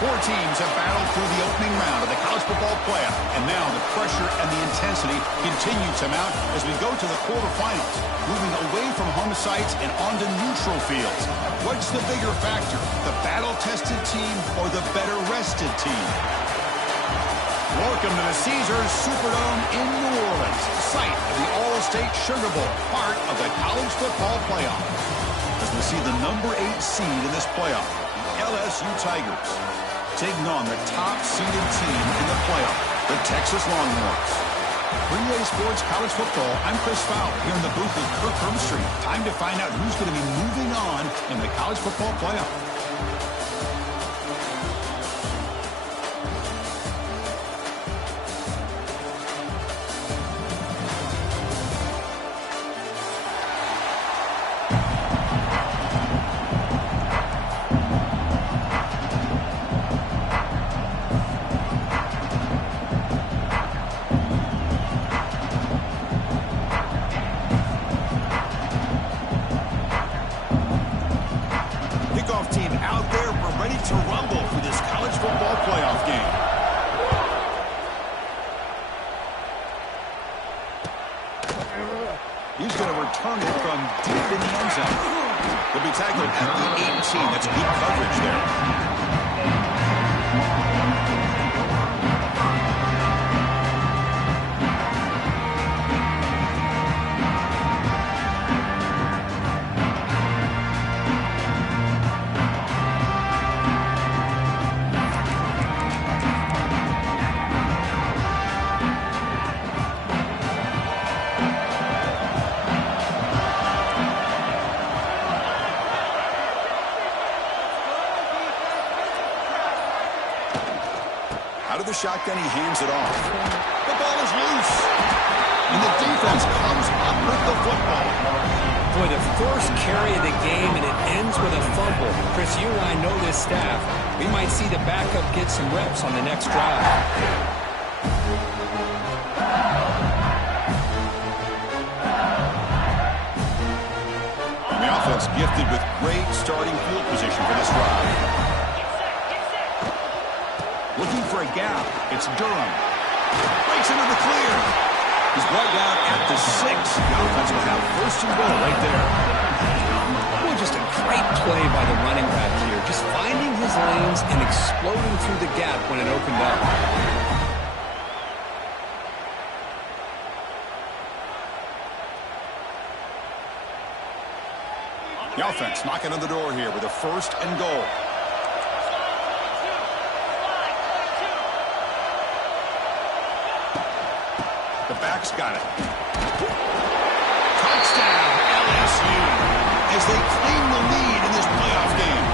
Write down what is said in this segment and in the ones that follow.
Four teams have battled through the opening round of the college football playoff, and now the pressure and the intensity continue to mount as we go to the quarterfinals, moving away from home sites and onto neutral fields. What's the bigger factor, the battle-tested team or the better-rested team? Welcome to the Caesars Superdome in New Orleans, site of the All-State Sugar Bowl, part of the college football playoff. As we see the number 8 seed in this playoff, the LSU Tigers, taking on the top-seeded team in the playoff, the Texas Longhorns. 3A Sports College Football, I'm Chris Fowler, here in the booth with Kirk Herbstreit. Time to find out who's going to be moving on in the college football playoff. Team out there, we're ready to rumble for this college football playoff game. He's going to return it from deep in the end zone. He'll be tackled at the 18. That's good coverage there. Out of the shotgun, he hands it off. The ball is loose. And the defense comes up with the football. Boy, the first carry of the game, and it ends with a fumble. Chris, you and I know this staff. We might see the backup get some reps on the next drive. And the offense gifted with great starting field position for this drive. Looking for a gap. It's Durham. Breaks into the clear. He's brought down at the 6. The offense will have first and goal right there. Boy, just a great play by the running back here. Just finding his lanes and exploding through the gap when it opened up. The offense knocking on the door here with a first and goal. The back's got it. Touchdown, LSU, as they claim the lead in this playoff game.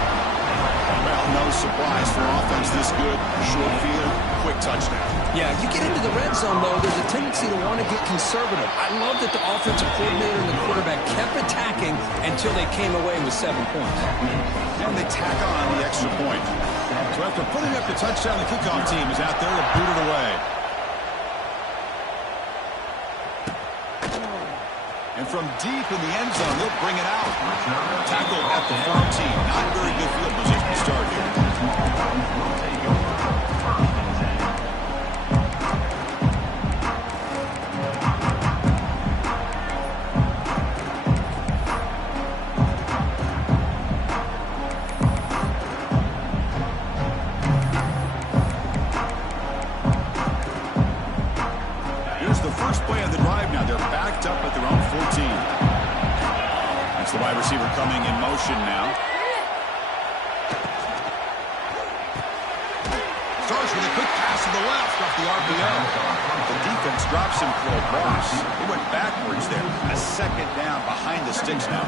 Well, no surprise for offense this good. Short field, quick touchdown. Yeah, you get into the red zone, though, there's a tendency to want to get conservative. I love that the offensive coordinator and the quarterback kept attacking until they came away with 7 points. And they tack on the extra point. So after putting up the touchdown, the kickoff team is out there to boot it away. And from deep in the end zone, they'll bring it out. Tackle at the 14. Not very good field position to start here. Here's the first play of the drive now. They're backed up at their own 14. That's the wide receiver coming in motion now. Starts with a quick pass to the left off the RPO. The defense drops him for a loss. He went backwards there. A second down behind the sticks now.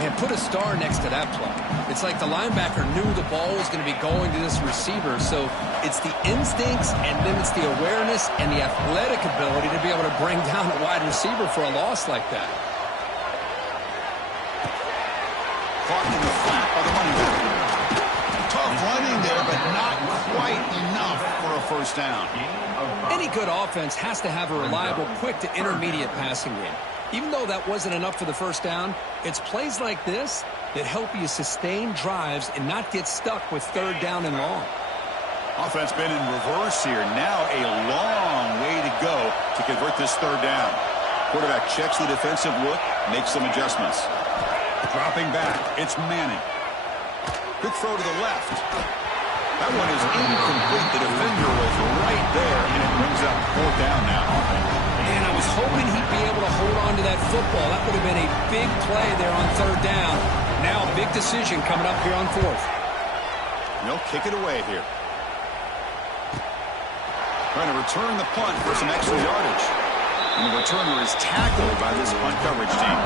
Man, put a star next to that play. It's like the linebacker knew the ball was going to be going to this receiver, so it's the instincts and then it's the awareness and the athletic ability to be able to bring down a wide receiver for a loss like that. Caught in the flat by the running back. Tough running there, but not quite enough for a first down. Any good offense has to have a reliable, quick to intermediate passing game. Even though that wasn't enough for the first down, it's plays like this that help you sustain drives and not get stuck with third down and long. Offense been in reverse here. Now a long way to go to convert this third down. Quarterback checks the defensive look, makes some adjustments. Dropping back, it's Manning. Quick throw to the left. That one is incomplete. The defender was right there, and it brings up fourth down now. And I was hoping he'd be able to hold on to that football. That would have been a big play there on third down. Now a big decision coming up here on fourth. They'll kick it away here. Trying to return the punt for some extra yardage. And the returner is tackled by this punt coverage team.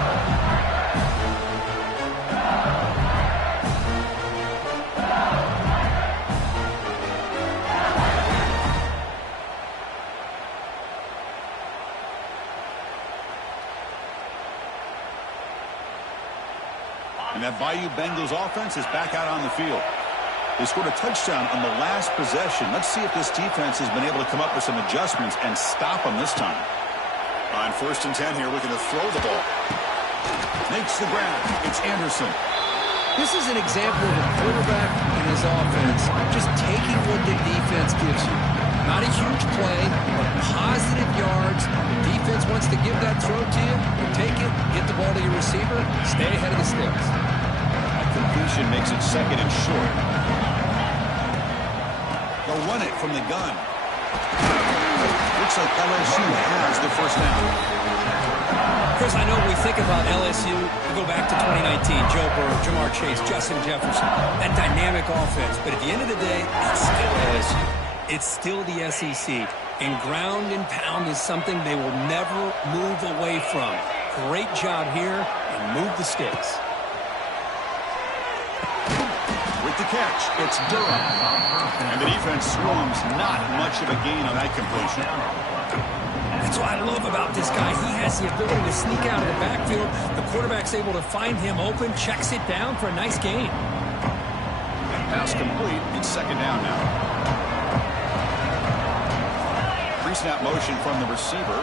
And that Bayou Bengals offense is back out on the field. They scored a touchdown on the last possession. Let's see if this defense has been able to come up with some adjustments and stop them this time. On 1st and 10 here, looking to throw the ball. Makes the grab. It's Anderson. This is an example of a quarterback and his offense just taking what the defense gives you. Not a huge play, but positive yards. The defense wants to give that throw to you. You take it, get the ball to your receiver, stay ahead of the sticks. That completion makes it 2nd and short. They'll run it from the gun. Looks like LSU has the first down. Chris, I know when we think about LSU, we go back to 2019, Joe Burrow, Jamar Chase, Justin Jefferson, that dynamic offense. But at the end of the day, it's still LSU. It's still the SEC. And ground and pound is something they will never move away from. Great job here, and move the sticks. With the catch, it's Durham. And the defense swarms, not much of a gain on that completion. That's what I love about this guy. He has the ability to sneak out of the backfield. The quarterback's able to find him open, checks it down for a nice gain. Pass complete. It's 2nd down now. Pre-snap motion from the receiver.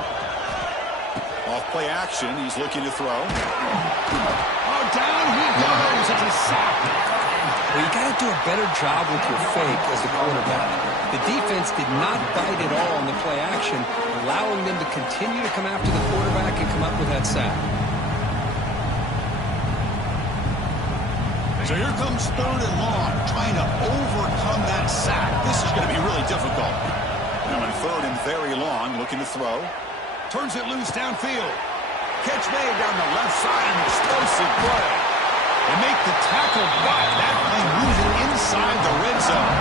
Off play action. He's looking to throw. Oh, down he goes. It's a sack. Well, you got to do a better job with your fake as a quarterback. The defense did not bite at all on the play action, allowing them to continue to come after the quarterback and come up with that sack. So here comes 3rd and long, trying to overcome that sack. This is going to be really difficult. Now on 3rd and very long, looking to throw. Turns it loose downfield. Catch made down the left side, an explosive play. They make the tackle, but that play moves it inside the red zone.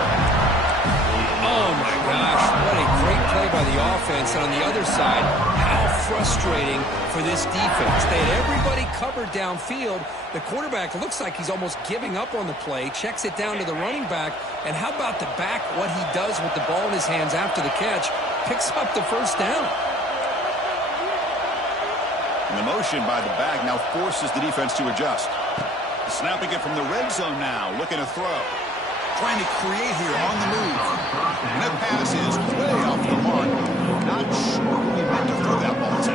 Oh, my gosh, what a great play by the offense. And on the other side, how frustrating for this defense. They had everybody covered downfield. The quarterback looks like he's almost giving up on the play, checks it down to the running back. And how about the back, what he does with the ball in his hands after the catch, picks up the first down. And the motion by the back now forces the defense to adjust. Snapping it from the red zone now, looking to throw. Trying to create here on the move. And that pass is way off the mark. Not sure who he meant to throw that ball to.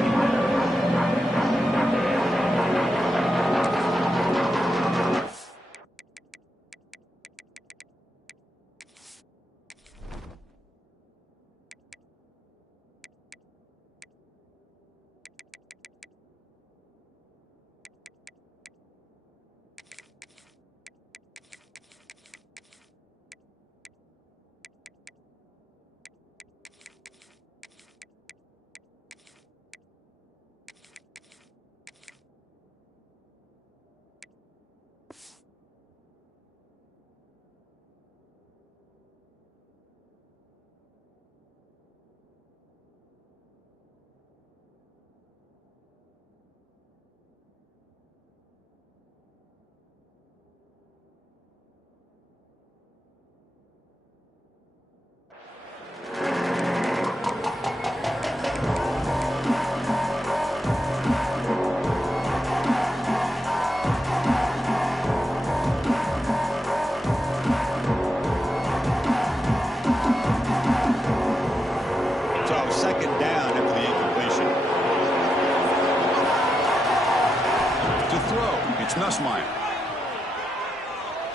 throw. It's Nussmeier.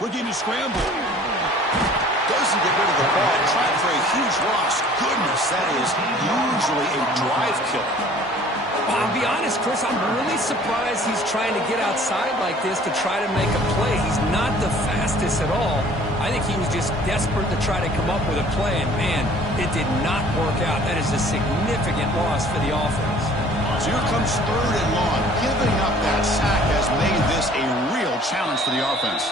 Looking to scramble. Doesn't get rid of the ball. Trying for a huge loss. Goodness, that is usually a drive killer. Well, I'll be honest, Chris, I'm really surprised he's trying to get outside like this to try to make a play. He's not the fastest at all. I think he was just desperate to try to come up with a play, and man, it did not work out. That is a significant loss for the offense. So here comes 3rd and long. Giving up that sack has made this a real challenge for the offense.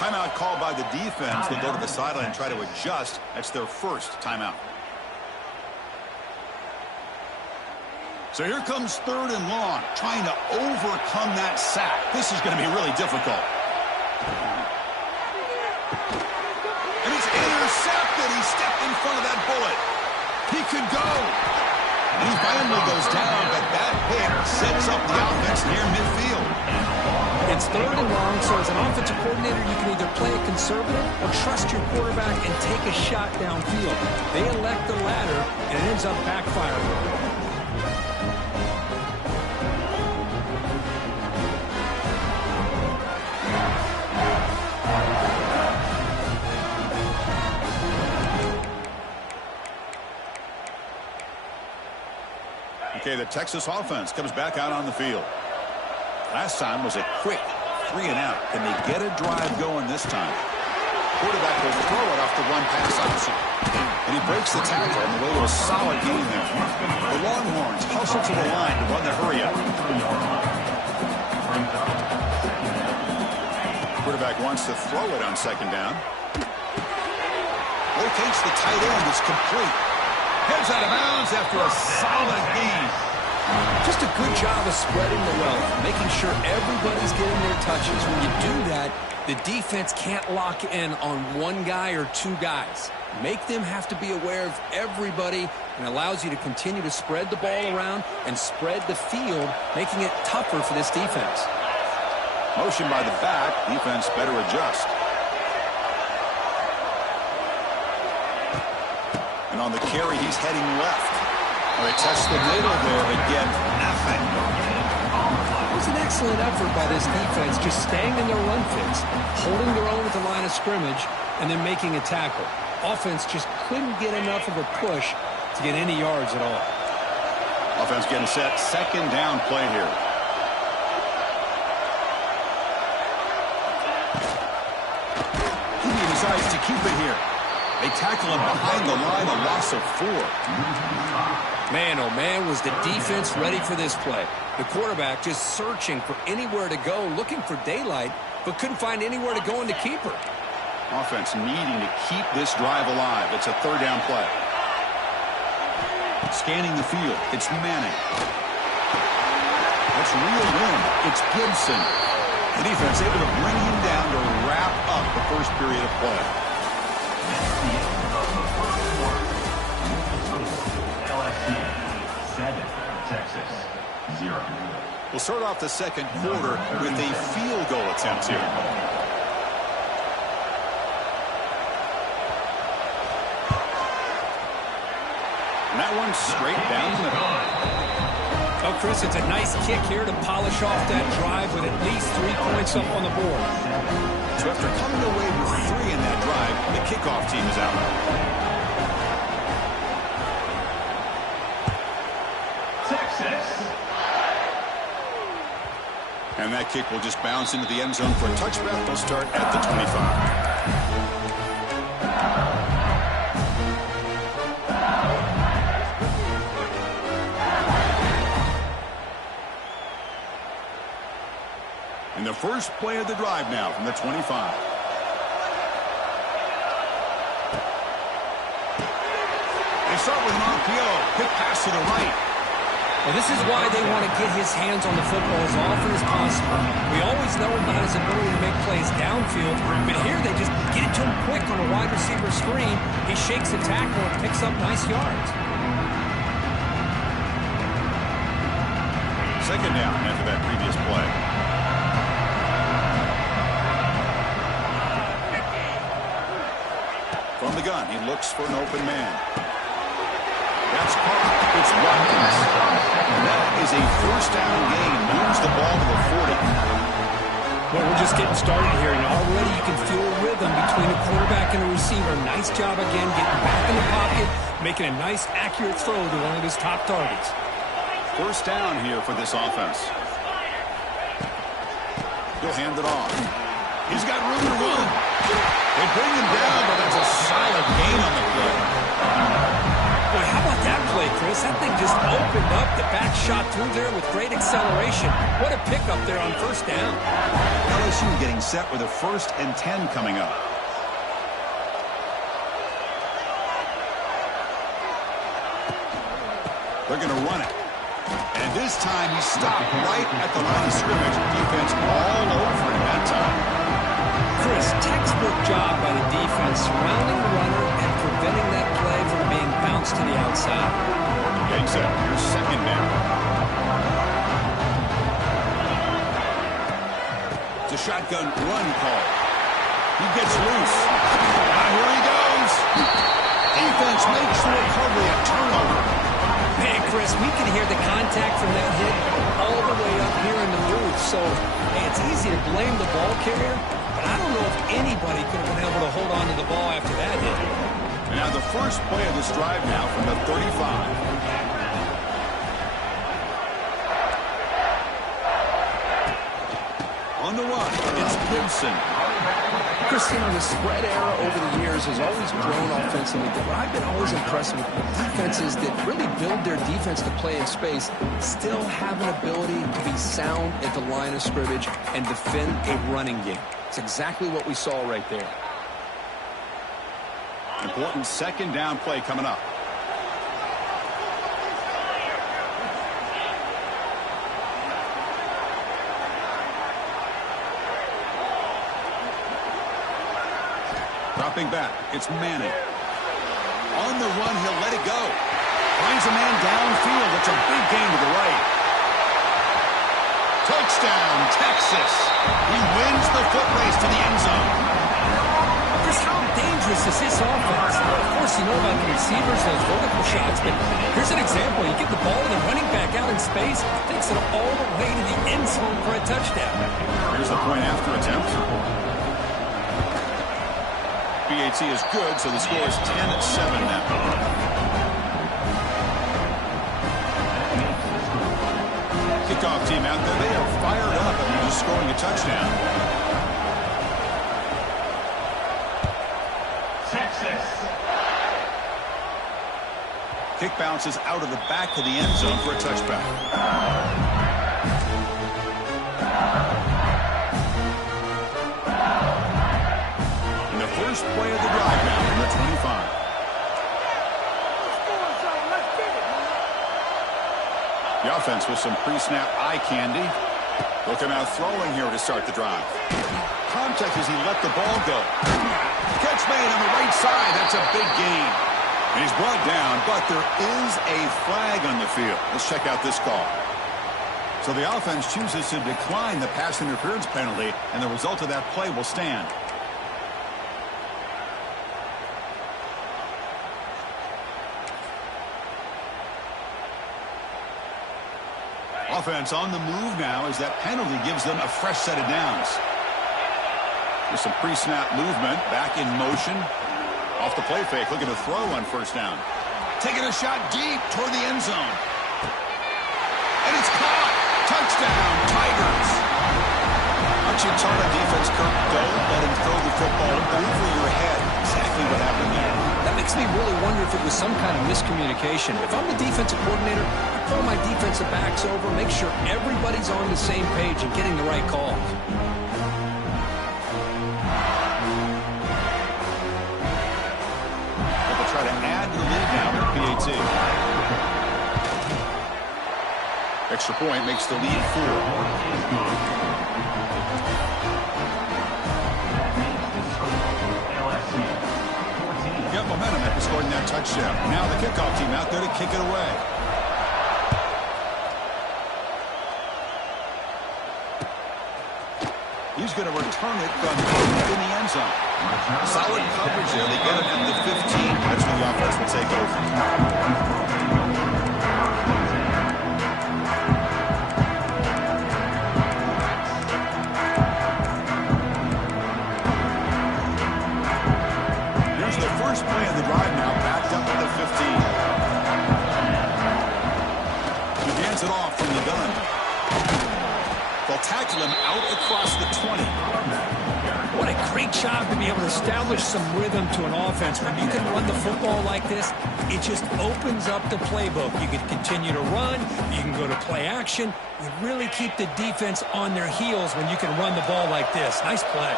Timeout called by the defense. They'll go to the sideline and try to adjust. That's their first timeout. So here comes 3rd and long, trying to overcome that sack. This is going to be really difficult. And it's intercepted. He stepped in front of that bullet. He could go. And he finally goes down, but that hit sets up the offense near midfield. It's 3rd and long, so as an offensive coordinator, you can either play it conservative or trust your quarterback and take a shot downfield. They elect the latter, and it ends up backfiring. Okay, the Texas offense comes back out on the field. Last time was a quick 3-and-out. Can they get a drive going this time? Quarterback will throw it off the run-pass option. And he breaks the tackle on the way to a solid gain there. The Longhorns hustle to the line to run the hurry-up. Quarterback wants to throw it on 2nd down. Rotates the tight end. It's complete. Heads out of bounds after a solid gain. Just a good job of spreading the wealth, making sure everybody's getting their touches. When you do that, the defense can't lock in on one guy or 2 guys. Make them have to be aware of everybody, and allows you to continue to spread the ball around and spread the field, making it tougher for this defense. Motion by the back. Defense better adjust. And on the carry, he's heading left. They test the middle there, but get nothing. It was an excellent effort by this defense, just staying in their run fits, holding their own at the line of scrimmage, and then making a tackle. Offense just couldn't get enough of a push to get any yards at all. Offense getting set. 2nd down play here. He decides to keep it here. They tackle him behind the line, a loss of 4. Man, oh man, was the defense ready for this play. The quarterback just searching for anywhere to go, looking for daylight, but couldn't find anywhere to go in the keeper. Offense needing to keep this drive alive. It's a 3rd down play. Scanning the field. It's Manning. That's real wind. It's Gibson. The defense able to bring him down to wrap up the first period of play. LSU 7, Texas 0. We'll start off the 2nd quarter with a field goal attempt here. And that one's straight down the middle. Oh, Chris, it's a nice kick here to polish off that drive with at least 3 points up on the board. So after coming away with 3 in that drive, the kickoff team is out. Texas. And that kick will just bounce into the end zone for a touchback. They'll start at the 25. And the first play of the drive now from the 25. They start with an RPO. Quick pass to the right. Well, this is why they want to get his hands on the football as often as possible. We always know about his ability to make plays downfield, but here they just get it to him quick on a wide receiver screen. He shakes the tackle and picks up nice yards. 2nd down after that previous play. From the gun, he looks for an open man. That's caught. It's Watkins. And that is a 1st down gain. Moves the ball to the 40. just getting started here, and already you can feel a rhythm between a quarterback and a receiver. Nice job again getting back in the pocket, making a nice, accurate throw to one of his top targets. First down here for this offense. He'll hand it off. He's got room to run. They bring him down, but that's a solid gain on the play. Boy, how about that play, Chris? That thing just opened up. The back shot through there with great acceleration. What a pickup there on first down. LSU getting set with a 1st and 10 coming up. They're going to run it. And this time he stopped right at the line of scrimmage. Defense all over him that time. Chris, textbook job by the defense surrounding the runner and preventing that play from being bounced to the outside. Takes it. Here's second down. It's a shotgun run call. He gets loose. Now here he goes. Defense makes the recovery a turnover. Man, Chris, we can hear the contact from that hit all the way up here in the booth. So, hey, it's easy to blame the ball carrier, but I don't know if anybody could have been able to hold on to the ball after that hit. And now the first play of this drive now from the 35. On the run, it's Gibson. Chris, you know, the spread era over the years has always grown offensively, but what I've been always impressed with defenses that really build their defense to play in space still have an ability to be sound at the line of scrimmage and defend a running game. It's exactly what we saw right there. Important second down play coming up. Dropping back, it's Manning. On the run, he'll let it go. Finds a man downfield. It's a big gain to the right. Touchdown, Texas. He wins the foot race to the end zone. Chris, how dangerous is this offense? Of course, you know about the receivers, those vertical shots, but here's an example. You get the ball to the running back out in space, takes it all the way to the end zone for a touchdown. Here's the point after attempt. BAT is good, so the score is 10-7 now. Kickoff team out there, they are fired up after just scoring a touchdown. Texas. Kick bounces out of the back of the end zone for a touchback. First play of the drive now from the 25. The offense with some pre-snap eye candy. Look him out throwing here to start the drive. Contact as he let the ball go. Catch made on the right side. That's a big gain. And he's brought down, but there is a flag on the field. Let's check out this call. So the offense chooses to decline the pass interference penalty, and the result of that play will stand. Offense on the move now as that penalty gives them a fresh set of downs. With some pre-snap movement, back in motion. Off the play fake, looking to throw on first down. Taking a shot deep toward the end zone. And it's caught. Touchdown, Tigers. Aren't you taught on defense, Kirk? Don't let him throw the football over your head. Exactly what happened there. That makes me really wonder if it was some kind of miscommunication. If I'm the defensive coordinator, I call my defensive backs over, make sure everybody's on the same page and getting the right calls. They'll try to add to the lead now with PAT. Extra point makes the lead 4. Got momentum after scoring that touchdown. Now the kickoff team out there to kick it away. He's going to return it from deep in the end zone. Solid coverage there. They get it at the 15. That's when the offense will take over. them out across the 20. What a great job to be able to establish some rhythm to an offense. When you can run the football like this, it just opens up the playbook. You can continue to run. You can go to play action. You really keep the defense on their heels when you can run the ball like this. Nice play.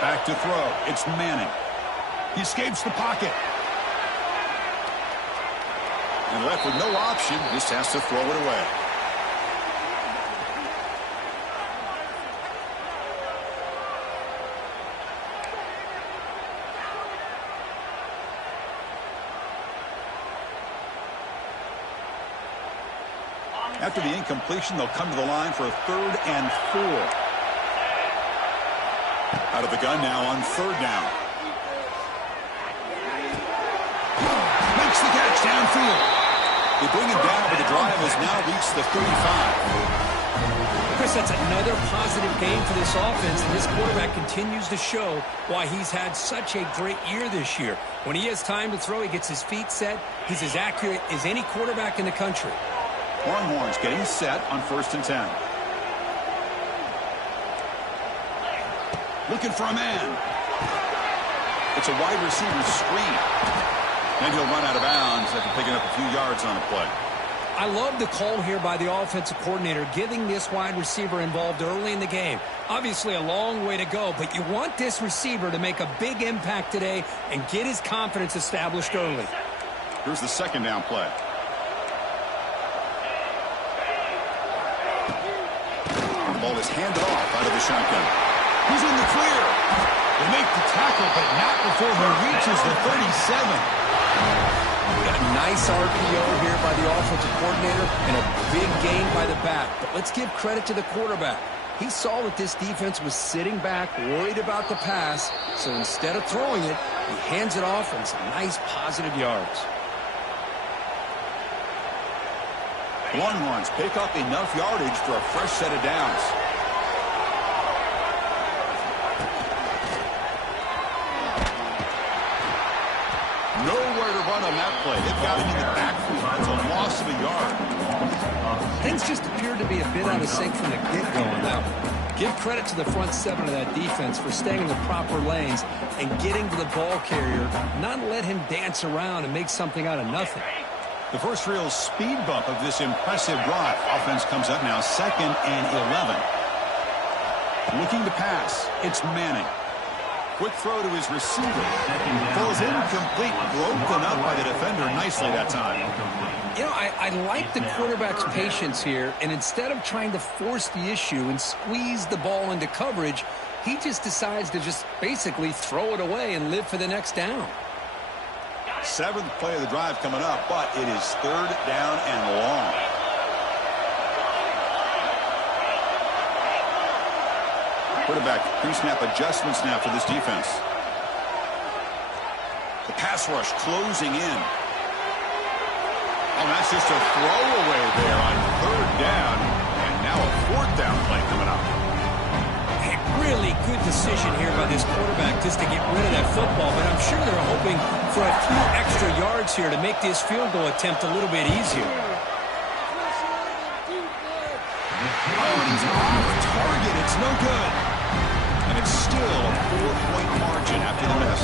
Back to throw. It's Manning. He escapes the pocket. And left with no option, just has to throw it away. After the incompletion, they'll come to the line for a 3rd and 4. Out of the gun now on 3rd down. Makes the catch downfield. They bring him down, but the drive has now reached the 35. Chris, that's another positive game for this offense, and this quarterback continues to show why he's had such a great year this year. When he has time to throw, he gets his feet set. He's as accurate as any quarterback in the country. Longhorns getting set on 1st and 10. Looking for a man. It's a wide receiver screen. And he'll run out of bounds after picking up a few yards on the play. I love the call here by the offensive coordinator, getting this wide receiver involved early in the game. Obviously a long way to go, but you want this receiver to make a big impact today and get his confidence established early. Here's the 2nd down play. The ball is handed off out of the shotgun. He's in the clear. They make the tackle, but not before he reaches the 37. A nice RPO here by the offensive coordinator and a big gain by the back. But let's give credit to the quarterback. He saw that this defense was sitting back, worried about the pass, so instead of throwing it, he hands it off and some nice positive yards. Longhorns pick up enough yardage for a fresh set of downs. Nowhere to run on that play. They've got him in the backfield. It's a loss of a yard. Things just appeared to be a bit out of sync from the get-go on that one. Give credit to the front 7 of that defense for staying in the proper lanes and getting to the ball carrier, not let him dance around and make something out of nothing. The first real speed bump of this impressive drive. Offense comes up now 2nd and 11. Looking to pass. It's Manning. Quick throw to his receiver. Falls incomplete. Broken up by the defender nicely that time. You know, I like the quarterback's patience here, and instead of trying to force the issue and squeeze the ball into coverage, he just decides to just basically throw it away and live for the next down. 7th play of the drive coming up, but it is 3rd down and long. Quarterback pre-snap adjustments now for this defense. The pass rush closing in. Oh, that's just a throwaway there on 3rd down. And now a 4th down play coming up. A really good decision here by this quarterback just to get rid of that football, but I'm sure they're hoping for a few extra yards here to make this field goal attempt a little bit easier. Oh, and he's off target. It's no good. And it's still a 4-point margin after the miss.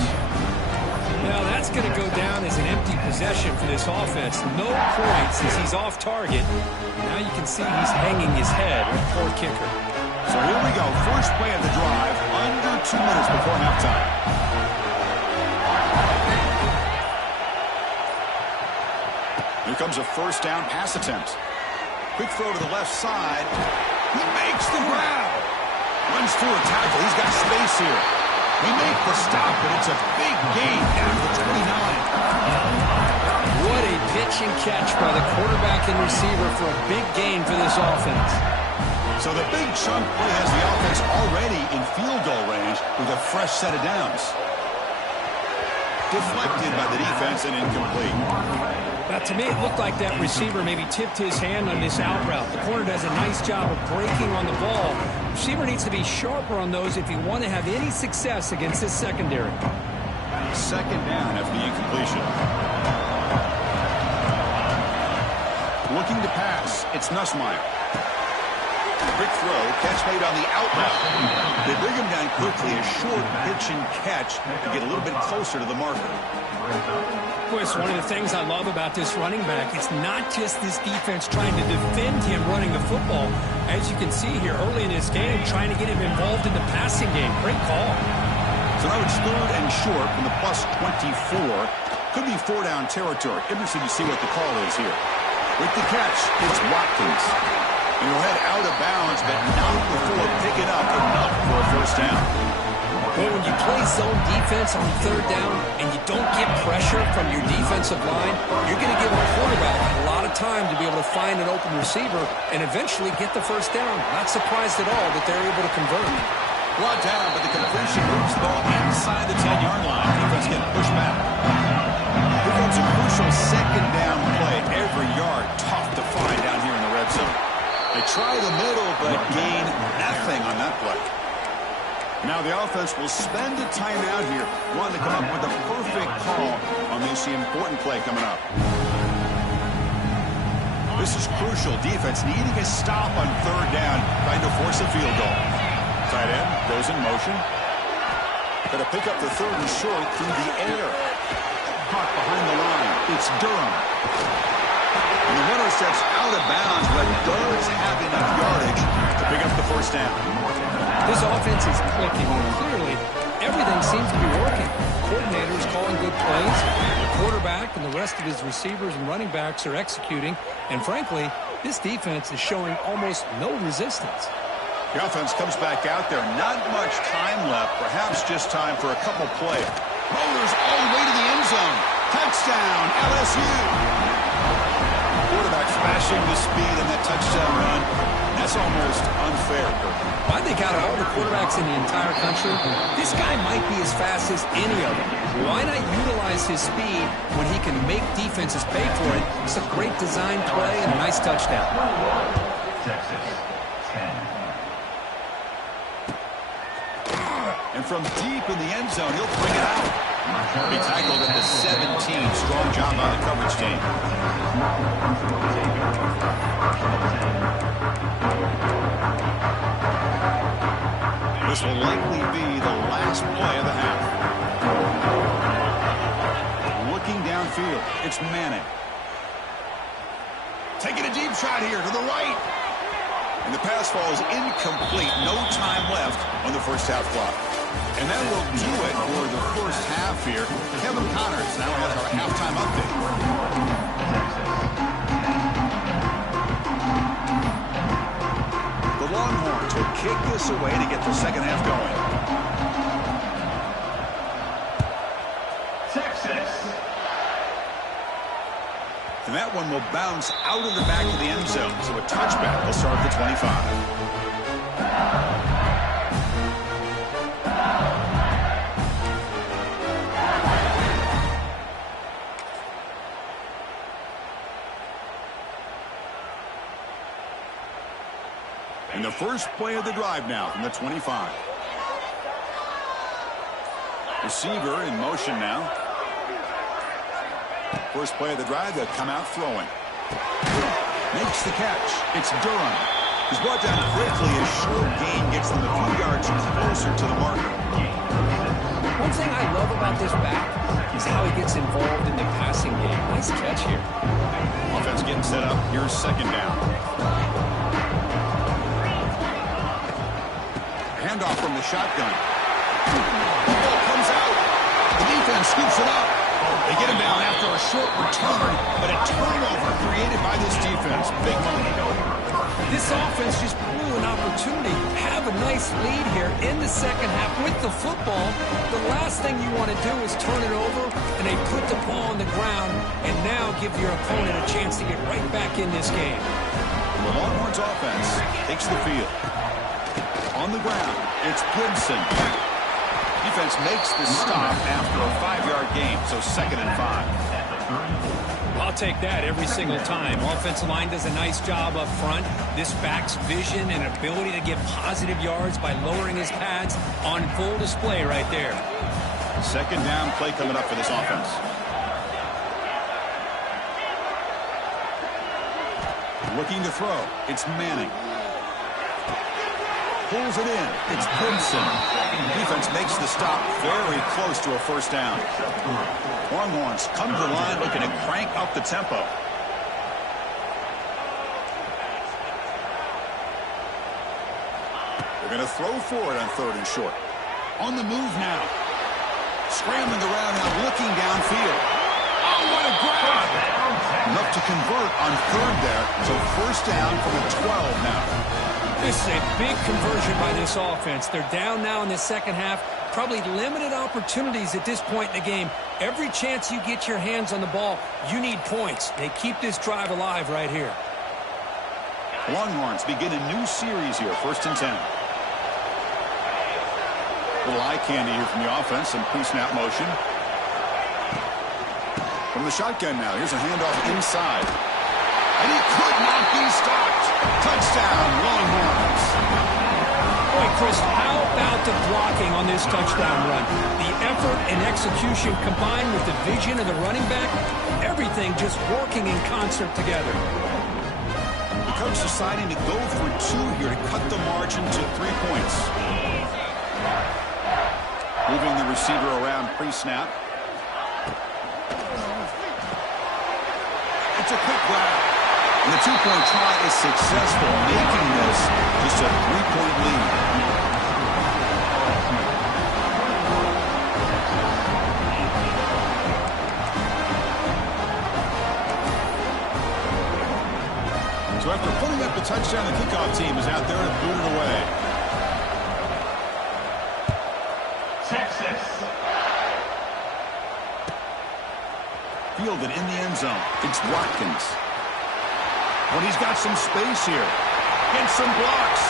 Well, that's going to go down as an empty possession for this offense. No points as he's off target. Now you can see he's hanging his head. Poor kicker. So here we go. First play of the drive. Under 2 minutes before halftime. Here comes a 1st down pass attempt. Quick throw to the left side. He makes the grab. Runs through a tackle. He's got space here. They make the stop, but it's a big gain down to the 29. What a pitch and catch by the quarterback and receiver for a big gain for this offense. So the big chunk play has the offense already in field goal range with a fresh set of downs. Deflected by the defense and incomplete. Now, to me, it looked like that receiver maybe tipped his hand on this out route. The corner does a nice job of breaking on the ball. The receiver needs to be sharper on those if you want to have any success against this secondary. 2nd down after the incompletion. Looking to pass. It's Nussmeier. Quick throw, catch made on the out route. They bring him down quickly, a short pitch and catch to get a little bit closer to the marker. Boy, it's one of the things I love about this running back. It's not just this defense trying to defend him running the football. As you can see here early in this game, trying to get him involved in the passing game. Great call. So now it's 3rd and short from the plus 24. Could be 4-down territory. Interesting to see what the call is here. With the catch, it's Watkins. And he'll head out of bounds, but not before picking up enough for a first down. Well, when you play zone defense on 3rd down and you don't get pressure from your defensive line, you're going to give a quarterback a lot of time to be able to find an open receiver and eventually get the first down. Not surprised at all that they're able to convert. Brought down, but the completion moves the ball inside the 10-yard line. Defense getting pushed back. Here comes a crucial 2nd down play. Every yard tough to find down here in the red zone. They try the middle, but gain nothing on that play. Now the offense will spend a timeout here, wanting to come up with a perfect call on this important play coming up. This is crucial. Defense needing a stop on 3rd down, trying to force a field goal. Tight end goes in motion. Going to pick up the 3rd and short through the air. Caught behind the line. It's Durham. And the runner steps out of bounds, but does have enough yardage to pick up the first down. This offense is clicking, and clearly everything seems to be working. Coordinators calling good plays. The quarterback and the rest of his receivers and running backs are executing. And frankly, this defense is showing almost no resistance. The offense comes back out there. Not much time left. Perhaps just time for a couple plays. Rollers all the way to the end zone. Touchdown, LSU. Quarterback flashing the speed in that touchdown run. That's almost unfair. I think out of all the quarterbacks in the entire country, this guy might be as fast as any of them. Why not utilize his speed when he can make defenses pay for it? It's a great design play and a nice touchdown. Texas, 10. And from deep in the end zone, he'll bring it out. He tackled at the 17. Strong job by the coverage team. This will likely be the last play of the half. Looking downfield, it's Manning. Taking a deep shot here to the right. And the pass falls incomplete. No time left on the first half clock. And that will do it for the first half here. Kevin Connors now has our halftime update. The Longhorns will kick this away to get the second half going. Texas. And that one will bounce out of the back of the end zone. So a touchback will start at the 25. And the first play of the drive now from the 25. Receiver in motion now. First play of the drive, they'll come out throwing. Makes the catch. It's Durham. He's brought down quickly. A short gain gets them a few yards closer to the marker. One thing I love about this back is how he gets involved in the passing game. Nice catch here. Offense getting set up. Here's second down. Handoff from the shotgun. The ball comes out. The defense scoops it up. They get him down after a short return, but a turnover created by this defense. Big moment. This offense just blew an opportunity. Have a nice lead here in the second half with the football. The last thing you want to do is turn it over, and they put the ball on the ground and now give your opponent a chance to get right back in this game. The Longhorns offense takes the field. On the ground, it's Gibson. Defense makes the stop after a 5-yard gain, so 2nd and 5. I'll take that every single time. Offensive line does a nice job up front. This back's vision and ability to get positive yards by lowering his pads on full display right there. Second down play coming up for this offense. Looking to throw. It's Manning. pulls it in. It's Gibson. Defense makes the stop very close to a first down. Longhorns come to the line looking to crank up the tempo. They're going to throw for it on 3rd and short. On the move now. Scrambling around now, looking downfield. Oh, what a grab! Enough to convert on 3rd there. So first down from the 12 now. This is a big conversion by this offense. They're down now in the second half. Probably limited opportunities at this point in the game. Every chance you get your hands on the ball, you need points. They keep this drive alive right here. Longhorns begin a new series here, 1st and 10. Little eye candy here from the offense, some pre-snap motion. From the shotgun now, here's a handoff inside. And he could not be stopped. Touchdown, Longhorns. Boy, Chris, how about the blocking on this touchdown run? The effort and execution combined with the vision of the running back, everything just working in concert together. The coach deciding to go for 2 here to cut the margin to 3 points. Moving the receiver around pre-snap. It's a quick grab. And the 2-point try is successful, making this just a 3-point lead. So after putting up the touchdown, the kickoff team is out there to boot it away. Texas. Fielded in the end zone. It's Watkins. Well, he's got some space here. Gets some blocks.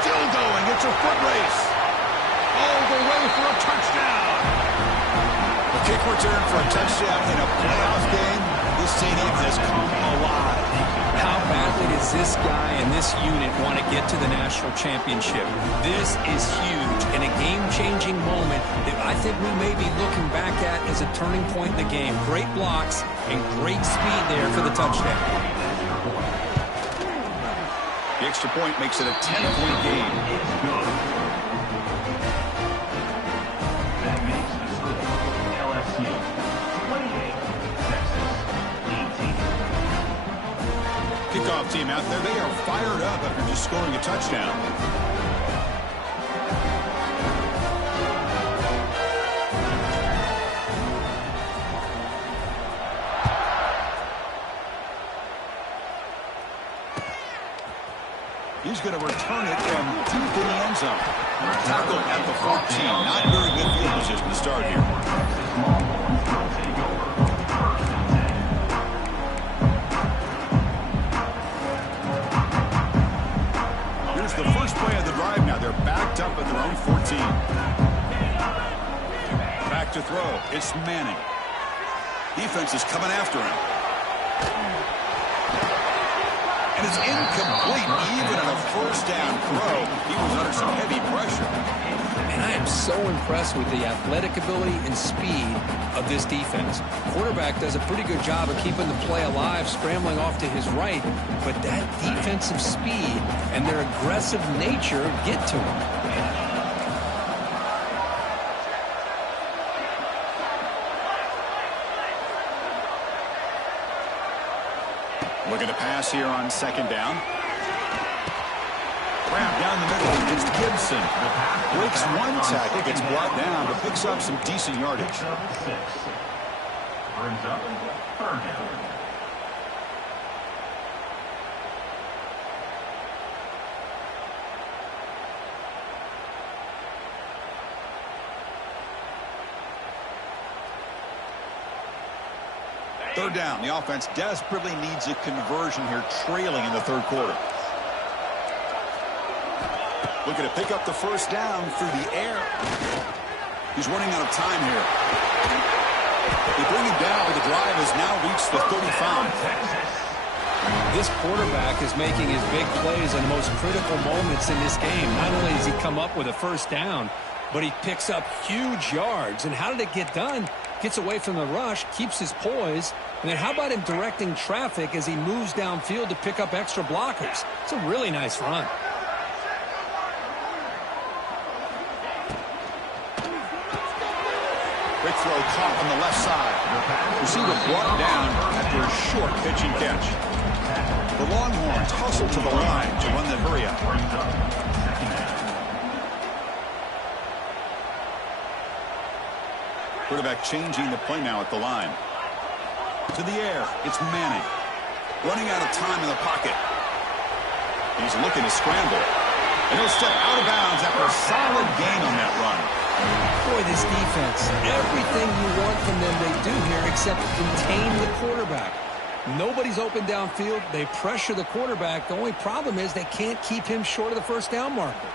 Still going. It's a foot race. All the way for a touchdown. A kick return for a touchdown in a playoff game. This stadium has come alive. How badly does this guy and this unit want to get to the national championship? This is huge and a game-changing moment that I think we may be looking back at as a turning point in the game. Great blocks and great speed there for the touchdown. The extra point makes it a 10-point game. That makes the score LSU 28, Texas 18. Kickoff team out there. They are fired up after just scoring a touchdown. He's going to return it from deep in the end zone. Tackle at the 14. Not very good field position to start here. Here's the first play of the drive now. They're backed up at their own 14. Back to throw. It's Manning. Defense is coming after him. And it's incomplete, even on a first down throw. He was under some heavy pressure. And I am so impressed with the athletic ability and speed of this defense. Quarterback does a pretty good job of keeping the play alive, scrambling off to his right. But that defensive speed and their aggressive nature get to him. Looking to pass here on second down. Grab down the middle against Gibson. Breaks one tackle, gets brought down, but picks up some decent yardage. Brings up 3rd down. Third down. The offense desperately needs a conversion here, trailing in the third quarter. Looking to pick up the first down through the air. He's running out of time here. They bring him down, but the drive has now reached the 35. This quarterback is making his big plays in the most critical moments in this game. Not only does he come up with a first down, but he picks up huge yards. And how did it get done? Gets away from the rush, keeps his poise, and then how about him directing traffic as he moves downfield to pick up extra blockers? It's a really nice run. Quick throw caught on the left side. Receiver brought down after a short pitching catch. The Longhorns hustle to the line to run the hurry up. Quarterback changing the play now at the line. To the air, it's Manning. Running out of time in the pocket. He's looking to scramble. And he'll step out of bounds after a solid gain on that run. Boy, this defense, everything you want from them they do here except contain the quarterback. Nobody's open downfield. They pressure the quarterback. The only problem is they can't keep him short of the first down marker.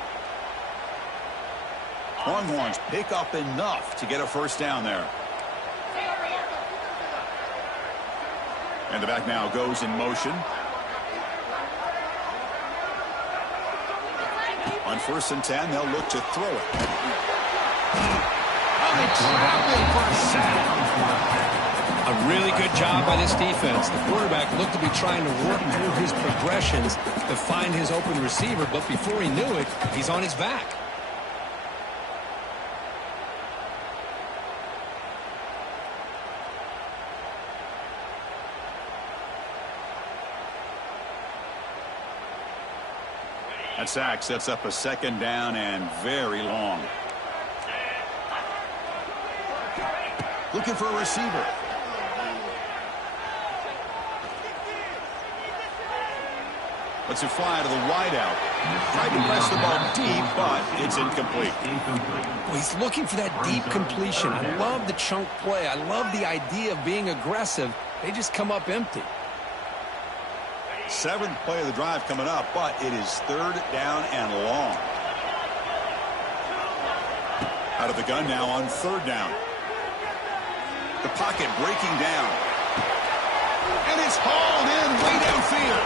Longhorns pick up enough to get a first down there. And the back now goes in motion. On 1st and 10, they'll look to throw it. Oh, they trapped him for a sack. A really good job by this defense. The quarterback looked to be trying to work through his progressions to find his open receiver, but before he knew it, he's on his back. That sack sets up a 2nd down and very long. Looking for a receiver. Lets it fly to the wideout. Tried to press the ball deep, but it's incomplete. Well, he's looking for that deep completion. I love the chunk play. I love the idea of being aggressive. They just come up empty. 7th play of the drive coming up, but it is 3rd down and long. Out of the gun now on 3rd down. The pocket breaking down. And it's hauled in way downfield.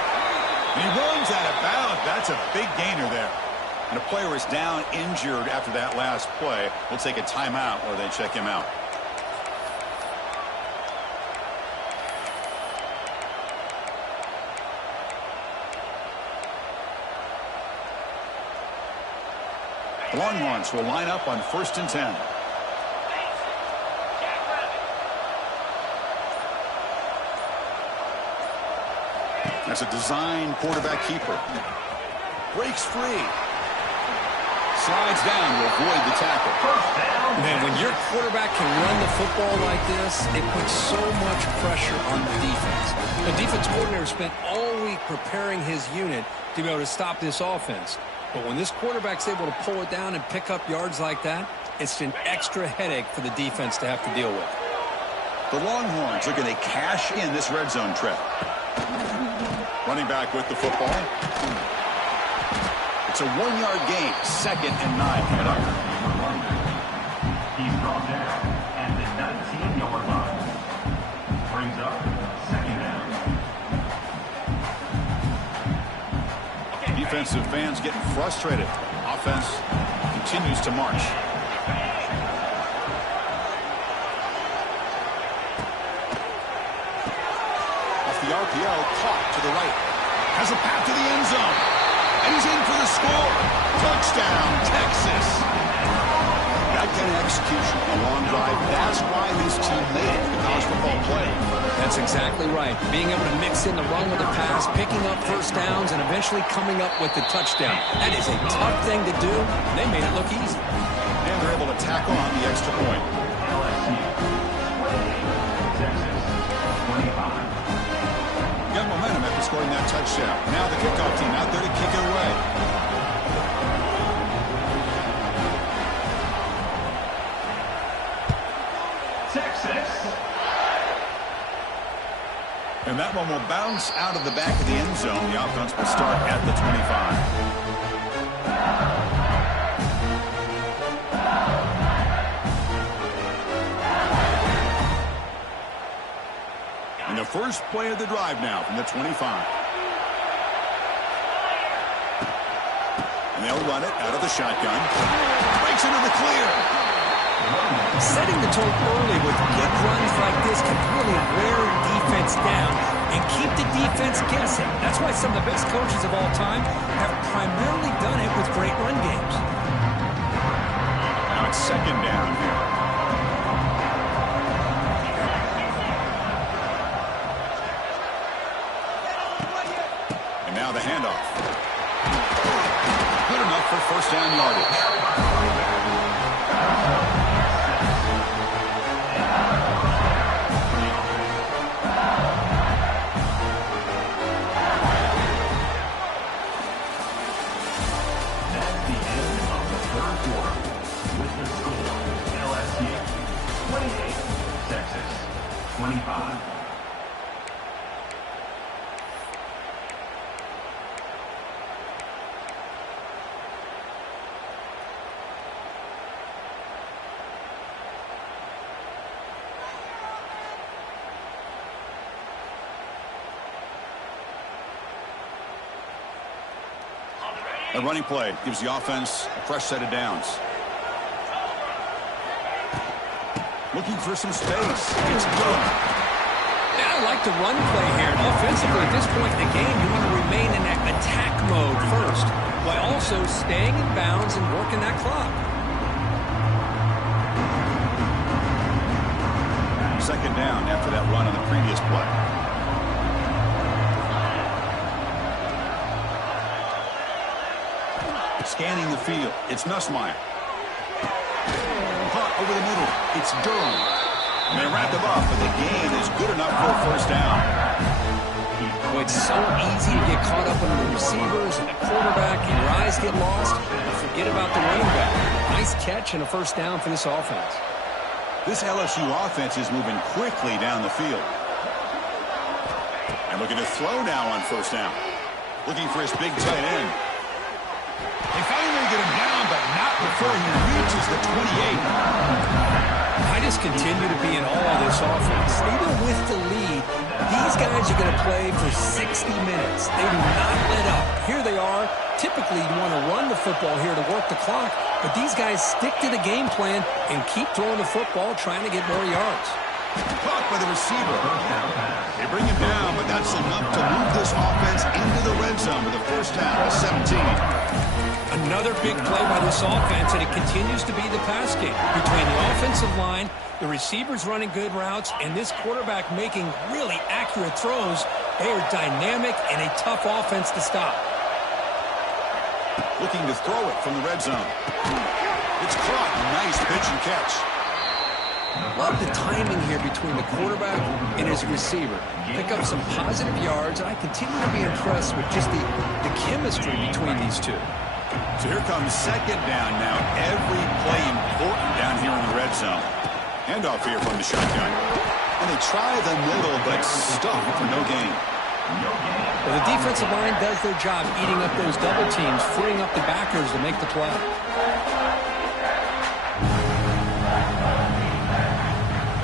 And he runs out of bounds. That's a big gainer there. And a player is down injured after that last play. We'll take a timeout while they check him out. The Longhorns will line up on 1st and 10. That's a design quarterback keeper. Breaks free. Slides down to avoid the tackle. Man, when your quarterback can run the football like this, it puts so much pressure on the defense. The defense coordinator spent all week preparing his unit to be able to stop this offense. But when this quarterback's able to pull it down and pick up yards like that, it's an extra headache for the defense to have to deal with. The Longhorns are going to cash in this red zone trip. Running back with the football. It's a 1-yard gain. 2nd and 9 coming up. He's brought down at the 19-yard line. Brings up 2nd down. Defensive fans getting frustrated. Offense continues to march. Off the RPO, caught to the right. Has a path to the end zone. And he's in for the score. Touchdown, Texas. That kind of execution on a long drive, that's why this team made it in college football play. That's exactly right. Being able to mix in the run with the pass, picking up first downs, and eventually coming up with the touchdown. That is a tough thing to do, and they made it look easy. And they're able to tack on the extra point. LSU 28, Texas 25. Got momentum after scoring that touchdown. Now the kickoff team out there to kick it away. Texas. And that one will bounce out of the back of the end zone. The offense will start at the 25. And the first play of the drive now from the 25. And they'll run it out of the shotgun. Breaks into the clear. Setting the tone early with good runs like this can really wear defense down and keep the defense guessing. That's why some of the best coaches of all time have primarily done it with great run games. Now it's 2nd down here. first down yardage. A running play gives the offense a fresh set of downs. Looking for some space. It's good. Yeah, I like the run play here. And offensively, at this point in the game, you want to remain in that attack mode first, while also staying in bounds and working that clock. Second down after that run on the previous play. Scanning the field. It's Nussmeier. Caught over the middle. It's Durham. And they wrap him up, but the gain is good enough for a first down. Boy, it's so easy to get caught up on the receivers and the quarterback, and your eyes get lost. And forget about the running back. Nice catch and a first down for this offense. This LSU offense is moving quickly down the field. And looking to throw now on first down. Looking for his big tight end. They finally get him down, but not before he reaches the 28. I just continue to be in awe of this offense. Even with the lead, these guys are going to play for 60 minutes. They do not let up. Here they are. Typically, you want to run the football here to work the clock, but these guys stick to the game plan and keep throwing the football, trying to get more yards. Caught by the receiver. They bring him down, but that's enough to move this offense into the red zone with a first down at 17. Another big play by this offense, and it continues to be the pass game. Between the offensive line, the receivers running good routes, and this quarterback making really accurate throws, they are dynamic and a tough offense to stop. Looking to throw it from the red zone. It's caught. Nice pitch and catch. Love the timing here between the quarterback and his receiver. Pick up some positive yards, and I continue to be impressed with just the chemistry between these two. So here comes second down now. Every play important down here in the red zone. Handoff here from the shotgun. And they try the middle, but stuck for no gain. Well, the defensive line does their job eating up those double teams, freeing up the backers to make the play.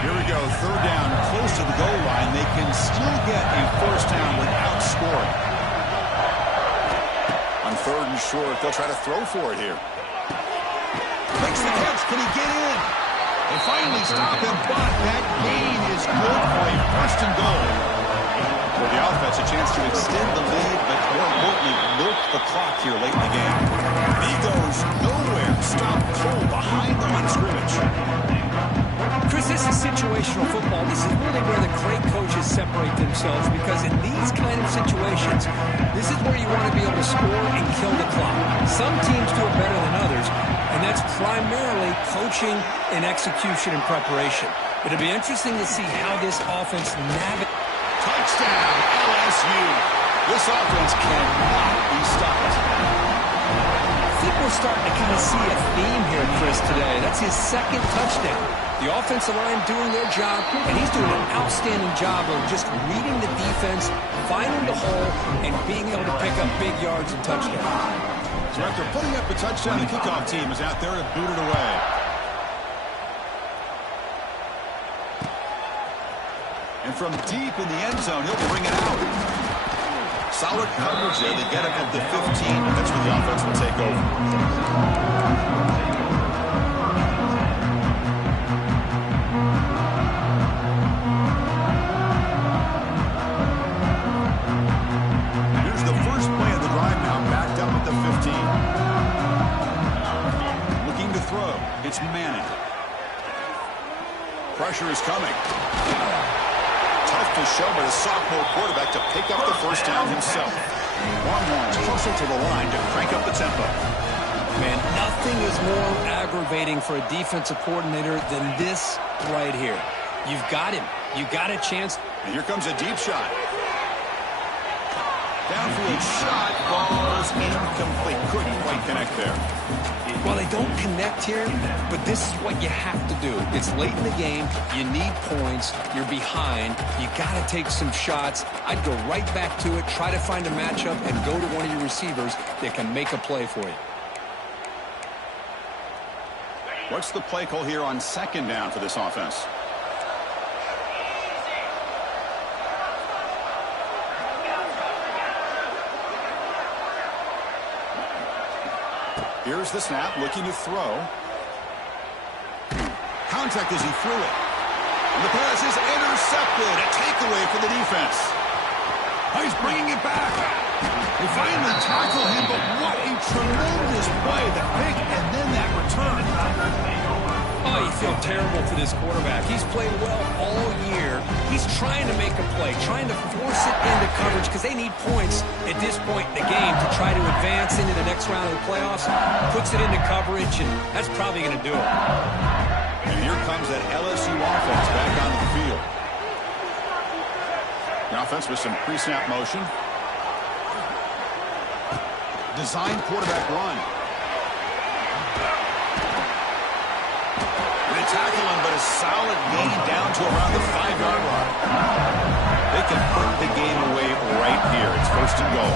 Here we go, third down, close to the goal line. They can still get a first down without scoring. On third and short, they'll try to throw for it here. Makes the catch. Can he get in? They finally stop him, but that gain is good for a first and goal. For the offense, a chance to extend the lead, but more importantly, milk the clock here late in the game. He goes nowhere. Stop cold behind the line of scrimmage. Chris, this is situational football. This is really where the great coaches separate themselves, because in these kind of situations, this is where you want to be able to score and kill the clock. Some teams do it better than others, and that's primarily coaching and execution and preparation. But it'll be interesting to see how this offense navigates. Touchdown, LSU. This offense cannot be stopped. I think we're starting to kind of see a theme here, Chris, today. That's his second touchdown. The offensive line doing their job, and he's doing an outstanding job of just reading the defense, finding the hole, and being able to pick up big yards and touchdowns. So after putting up a touchdown, the kickoff team is out there to boot it away. And from deep in the end zone, he'll bring it out. Solid coverage there. They get him at the 15, and that's where the offense will take over. Here's the first play of the drive now, backed up at the 15. Looking to throw. It's Manning. Pressure is coming. Tough to show, but a sophomore quarterback to pick up the first down himself. Longhorns closer to the line to crank up the tempo. Man, nothing is more aggravating for a defensive coordinator than this right here. You've got him. You've got a chance. And here comes a deep shot. Downfield shot falls incomplete. Couldn't quite connect there. Well, they don't connect here, but this is what you have to do. It's late in the game. You need points. You're behind. You got to take some shots. I'd go right back to it, try to find a matchup, and go to one of your receivers that can make a play for you. What's the play call here on second down for this offense? Here's the snap, looking to throw. Contact as he threw it. And the pass is intercepted. A takeaway for the defense. He's bringing it back. They finally tackle him, but what a tremendous play. The pick and then that return. Oh, you feel terrible for this quarterback. He's played well all year. He's trying to make a play, trying to force it into coverage because they need points at this point in the game to try to advance into the next round of the playoffs. Puts it into coverage, and that's probably going to do it. And here comes that LSU offense back onto the field. The offense with some pre-snap motion. Design quarterback run. They tackle him, but a solid gain down to around the 5-yard line. They can put the game away right here. It's first and goal.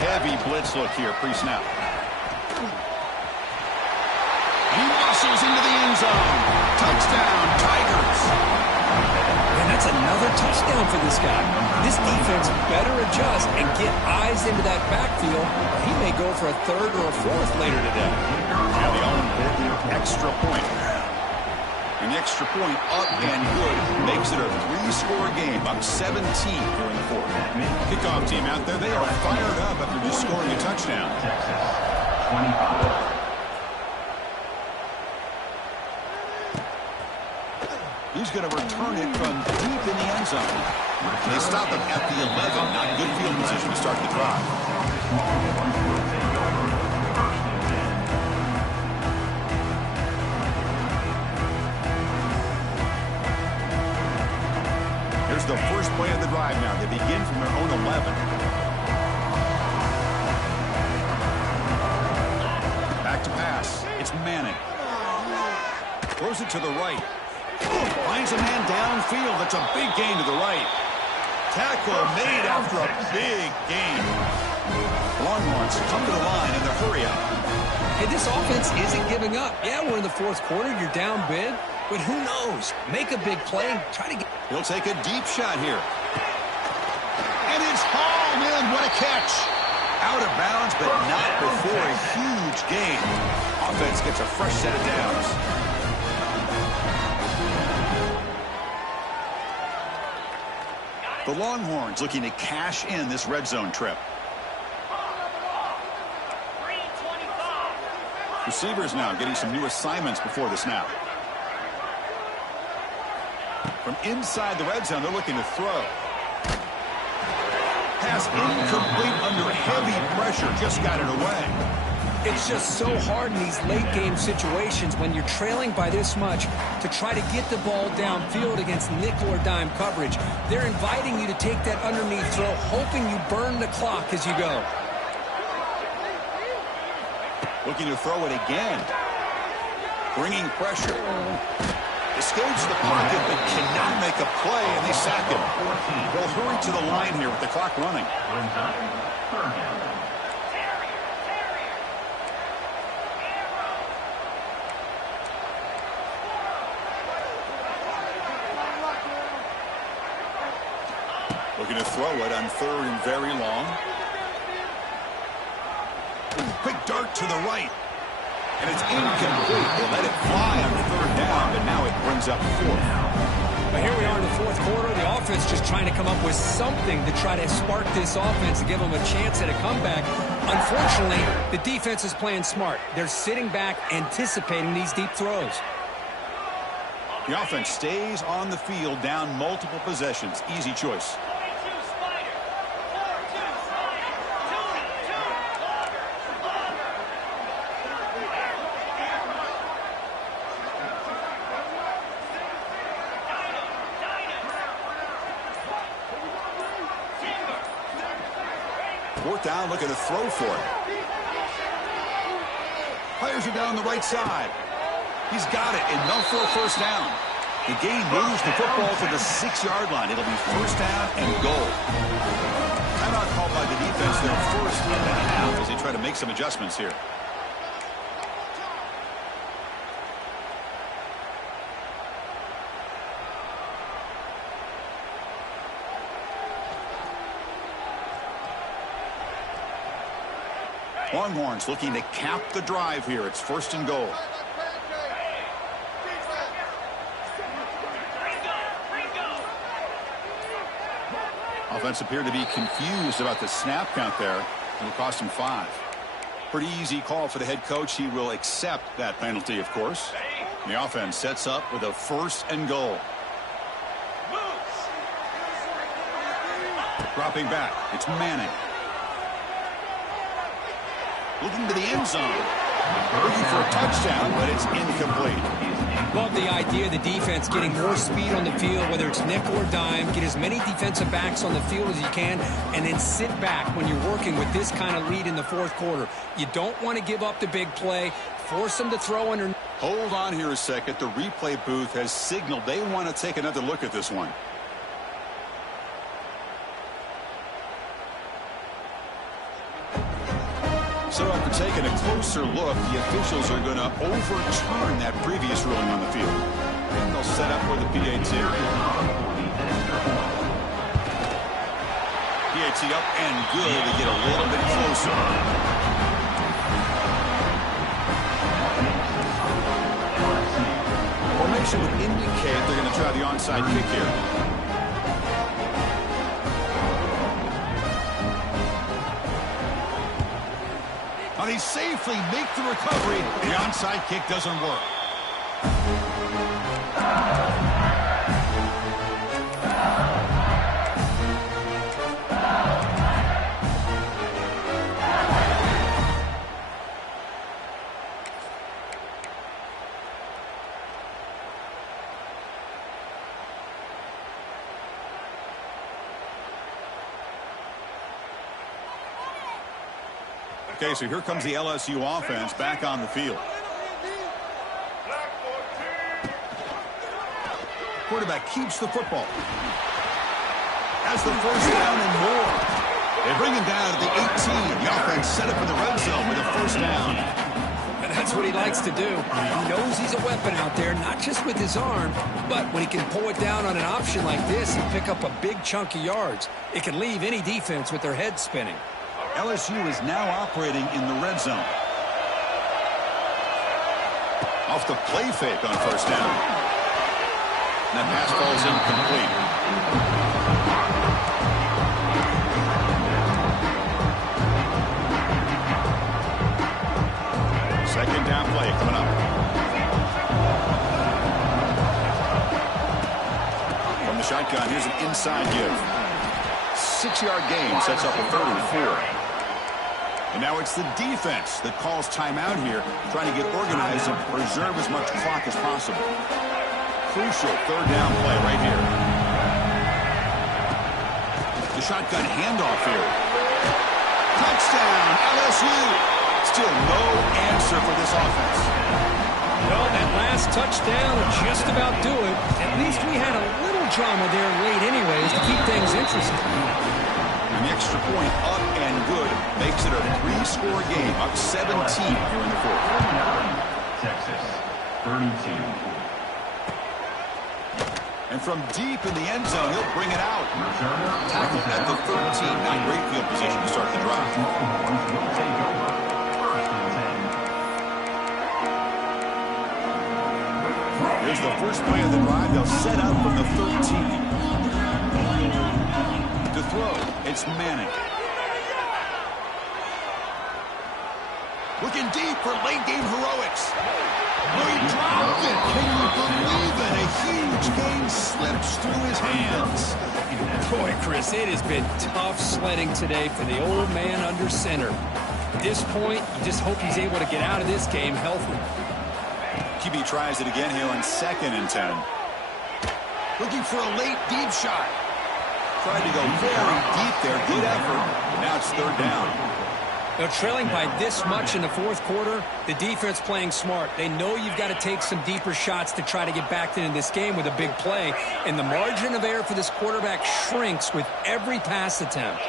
Heavy blitz look here, pre-snap. He muscles into the end zone. Touchdown, Tigers. And that's another touchdown for this guy. This defense better adjust and get eyes into that backfield. He may go for a third or a fourth later today. Yeah, the all-important extra point. And the extra point up and good makes it a 3-score game, up 17 here in the fourth. Kickoff team out there, they are fired up after just scoring a touchdown. Texas, 25. He's going to return it from deep in the end zone. They stop him at the 11. Not good field position to start the drive. Here's the first play of the drive now. They begin from their own 11. Back to pass. It's Manning. Throws it to the right. Finds a man downfield. That's a big gain to the right. Tackle made after a big gain. Longhorns come to the line and they're hurry up. Hey, this offense isn't giving up. Yeah, we're in the fourth quarter. You're down big. But who knows? Make a big play. Try to get... He'll take a deep shot here. And it's hauled in. What a catch. Out of bounds, but not before a huge gain. Offense gets a fresh set of downs. The Longhorns looking to cash in this red zone trip. Receivers now getting some new assignments before the snap. From inside the red zone, they're looking to throw. Pass incomplete under heavy pressure. Just got it away. It's just so hard in these late-game situations when you're trailing by this much to try to get the ball downfield against nickel or dime coverage. They're inviting you to take that underneath throw, hoping you burn the clock as you go. Looking to throw it again. Bringing pressure. Escapes the pocket, but cannot make a play, and they sack him. They'll hurry to the line here with the clock running. Looking to throw it on third and very long. Quick dart to the right. And it's incomplete. They let it fly on third down, but now it brings up fourth. But here we are in the fourth quarter. The offense just trying to come up with something to try to spark this offense and give them a chance at a comeback. Unfortunately, the defense is playing smart. They're sitting back, anticipating these deep throws. The offense stays on the field down multiple possessions. Easy choice. Fourth down, looking to throw for it. Players are down the right side. He's got it, enough for a first down. The game moves the football to the 6-yard line. It'll be first down and goal. Timeout called by the defense there first and a half as they try to make some adjustments here. Longhorns looking to cap the drive here. It's first and goal. Offense appeared to be confused about the snap count there. It'll cost him 5. Pretty easy call for the head coach. He will accept that penalty, of course. The offense sets up with a first and goal. Dropping back. It's Manning. Looking to the end zone. Looking for a touchdown, but it's incomplete. Love the idea of the defense getting more speed on the field, whether it's nickel or dime. Get as many defensive backs on the field as you can, and then sit back when you're working with this kind of lead in the fourth quarter. You don't want to give up the big play. Force them to throw under. Hold on here a second. The replay booth has signaled they want to take another look at this one. So after taking a closer look, the officials are going to overturn that previous ruling on the field. And they'll set up for the PAT. PAT up and good to get a little bit closer. Formation would indicate they're going to try the onside kick here. They safely make the recovery. The onside kick doesn't work. Okay, so here comes the LSU offense back on the field. Quarterback keeps the football. Has the first down and more. They bring him down to the 18. The offense set up in the red zone with a first down. And that's what he likes to do. He knows he's a weapon out there, not just with his arm, but when he can pull it down on an option like this and pick up a big chunk of yards, it can leave any defense with their head spinning. LSU is now operating in the red zone. Off the play fake on first down. And that pass falls incomplete. Second down play coming up. From the shotgun, here's an inside give. 6-yard gain sets up a 3rd and 4. And now it's the defense that calls timeout here, trying to get organized and preserve as much clock as possible. Crucial 3rd down play right here. The shotgun handoff here. Touchdown, LSU. Still no answer for this offense. Well, that last touchdown will just about do it. At least we had a little drama there late anyways to keep things interesting. An extra point up and good makes it a 3-score game, up 17 here in the 4th. Texas, 32. And from deep in the end zone, he'll bring it out. Tackled at the 13. Not great field position to start the drive. Here's the first play of the drive. They'll set up from the 13. To throw, it's Manning. Looking deep for late-game heroics. Oh, he dropped it. Can you believe it? A huge gain slips through his hands. Boy, Chris, it has been tough sledding today for the old man under center. At this point, you just hope he's able to get out of this game healthy. QB tries it again here on 2nd and 10. Looking for a late deep shot. Tried to go very deep there. Good effort. Now it's third down. Now, trailing by this much in the fourth quarter, the defense playing smart. They know you've got to take some deeper shots to try to get back into this game with a big play. And the margin of error for this quarterback shrinks with every pass attempt.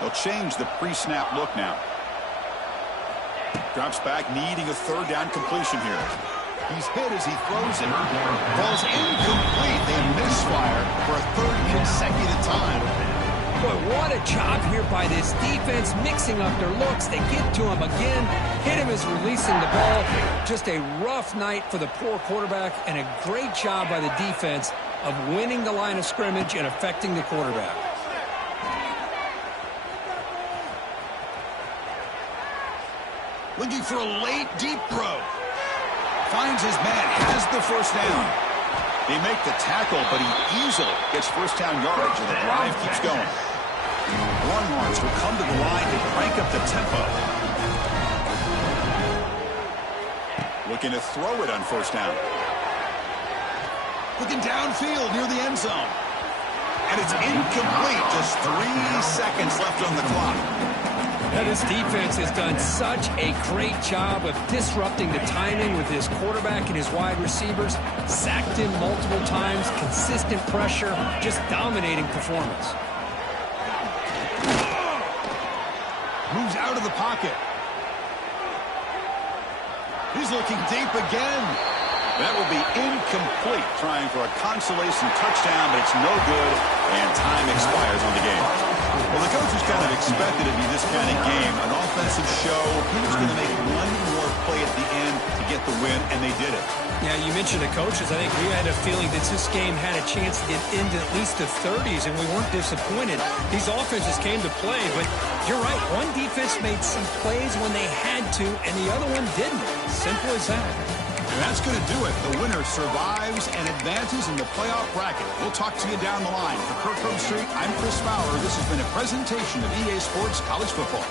They'll change the pre-snap look now. Drops back, needing a third down completion here. He's hit as he throws it. Falls incomplete. They misfire for a third consecutive time. Boy, what a job here by this defense, mixing up their looks. They get to him again, hit him as releasing the ball. Just a rough night for the poor quarterback, and a great job by the defense of winning the line of scrimmage and affecting the quarterback. Looking for a late, deep throw. Finds his man, has the first down. They make the tackle, but he easily gets first down yardage, and the drive keeps going. Longhorns will come to the line and crank up the tempo. Looking to throw it on first down. Looking downfield near the end zone. And it's incomplete. Just 3 seconds left on the clock. Now, this defense has done such a great job of disrupting the timing with his quarterback and his wide receivers. Sacked him multiple times, consistent pressure, just dominating performance. Moves out of the pocket. He's looking deep again. That will be incomplete, trying for a consolation touchdown, but it's no good, and time expires on the game. Well, the coaches kind of expected it to be this kind of game, an offensive show. He was going to make one more play at the end to get the win, and they did it. Yeah, you mentioned the coaches. I think we had a feeling that this game had a chance to get into at least the 30s, and we weren't disappointed. These offenses came to play, but you're right. One defense made some plays when they had to, and the other one didn't. Simple as that. And that's going to do it. The winner survives and advances in the playoff bracket. We'll talk to you down the line. For Kirk Herbstreit, I'm Chris Fowler. This has been a presentation of EA Sports College Football.